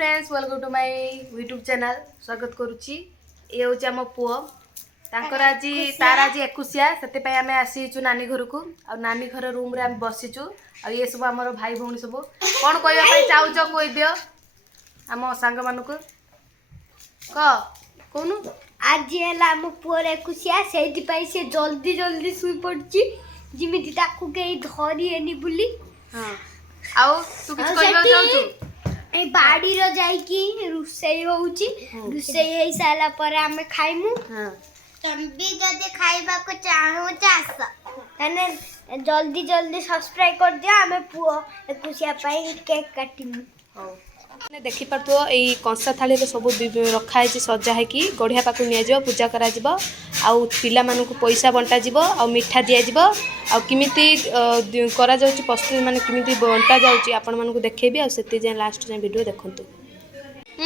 friends welcome to my YouTube channel स्वागत करुच्ची ये हूँ आम पुओ तार आज तार आज 21 से आम आसीचु नानी घर को आ नानी घर रूम रे आम बसीचु आ ये सब आम भाई भौणी सब कौन कहवाई चाहूच कह दियो आम सांग मान कहूनु आज है आम पुअर 21 से जल्दी जल्दी शुई पड़ी जिमी कहीं धरिएनि बुली हाँ आउ तू किछ कहबा चाहूचु ए बाड़ी रो जाईकी रुसई होउची रुसई हे साला पर आमे खाइमु हां तंबी जदि खाइबा को चाहू चास तने जल्दी जल्दी सब्सक्राइब कर दिया आमे पुओ 21 पई केक काटिमु हो ने देखि परतो एई कंसा थाली रे सब रखा है सजा है कि गढ़िया पाकु निया जिवो पूजा करा जिवो आउ पिला मानु को पैसा बंटा जिवो आ मिठा दिया जिवो आ किमिति करा जाउची प्रस्तुति माने किमिति बंटा जाउची आपण मानु को देखेबी आ सेति जे लास्ट जे वीडियो देखंतु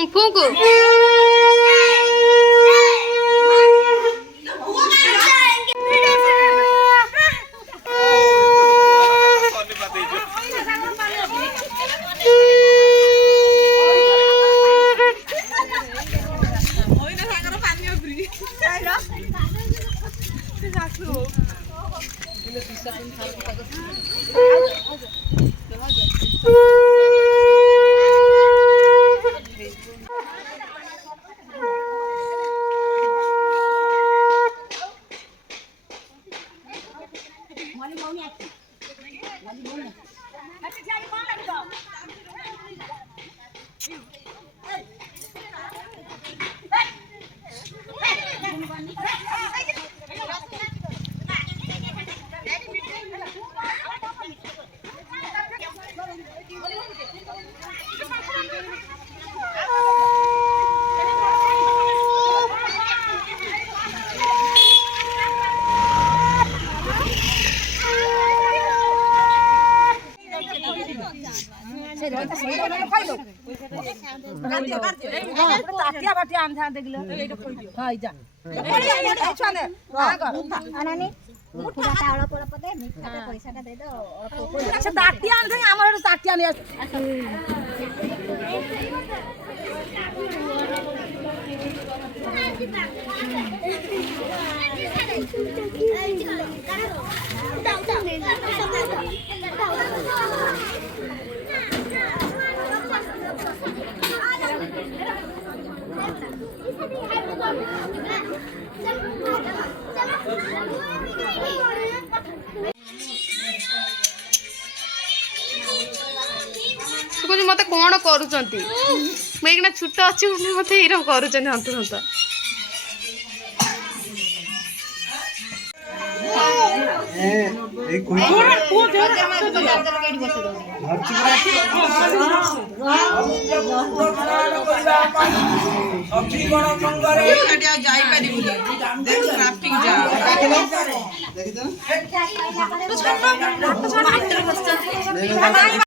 फुकु मत कौन करुँच मुझे छुट अच्छी मत ये कर हंत हंत जा